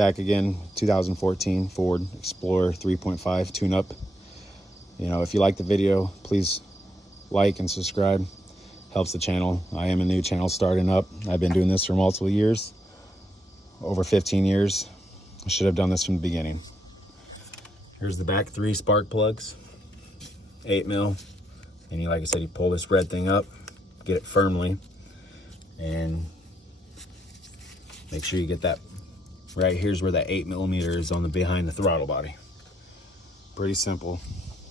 back again. 2014 Ford Explorer 3.5 tune-up. You know, if you like the video, please like and subscribe. Helps the channel. I am a new channel starting up. I've been doing this for multiple years, over 15 years. I should have done this from the beginning. Here's the back 3 spark plugs, 8 mil. And like I said, you pull this red thing up, get it firmly, and make sure you get that right here's where that 8 millimeter is on the behind the throttle body. Pretty simple.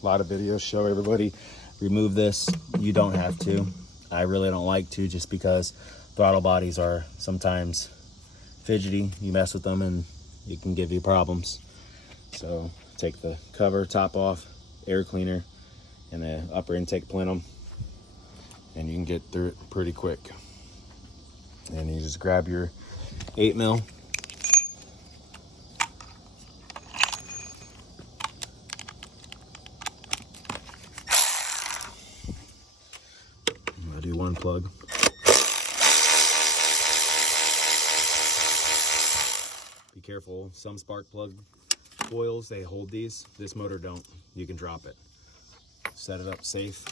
A lot of videos show everybody remove this. You don't have to. I really don't like to, just because throttle bodies are sometimes fidgety. You mess with them and it can give you problems. So take the cover top off, air cleaner, and the upper intake plenum, and you can get through it pretty quick. And you just grab your 8 mil. I'll do one plug. Be careful, some spark plug coils, they hold these. This motor don't. You can drop it. Set it up safe.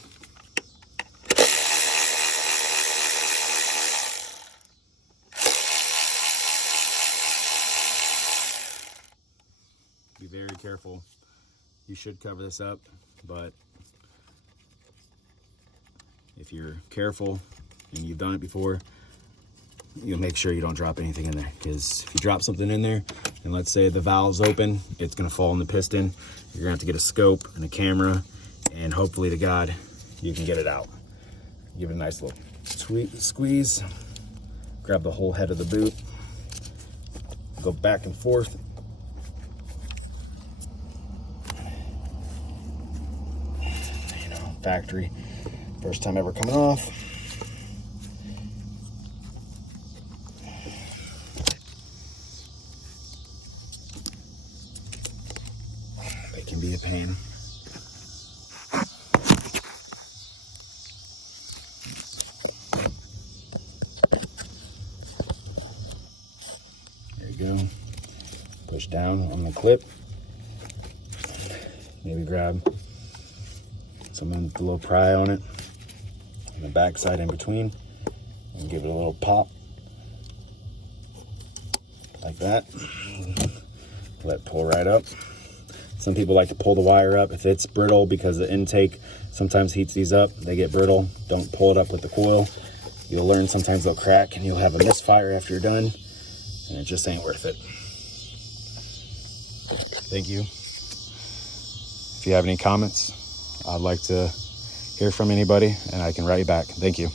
Be very careful. You should cover this up, but if you're careful and you've done it before, you'll make sure you don't drop anything in there, because if you drop something in there and let's say the valve's open, it's going to fall in the piston. You're going to have to get a scope and a camera, and hopefully to God you can get it out. Give it a nice little squeeze. Grab the whole head of the boot, go back and forth. You know, factory, first time ever coming off. It can be a pain. There you go. Push down on the clip. Maybe grab something with a little pry on it, on the back side in between, and give it a little pop. Like that. Let it pull right up. Some people like to pull the wire up if it's brittle, because the intake sometimes heats these up. They get brittle. Don't pull it up with the coil. You'll learn sometimes they'll crack and you'll have a misfire after you're done, and it just ain't worth it. Thank you. If you have any comments, I'd like to hear from anybody, and I can write you back. Thank you.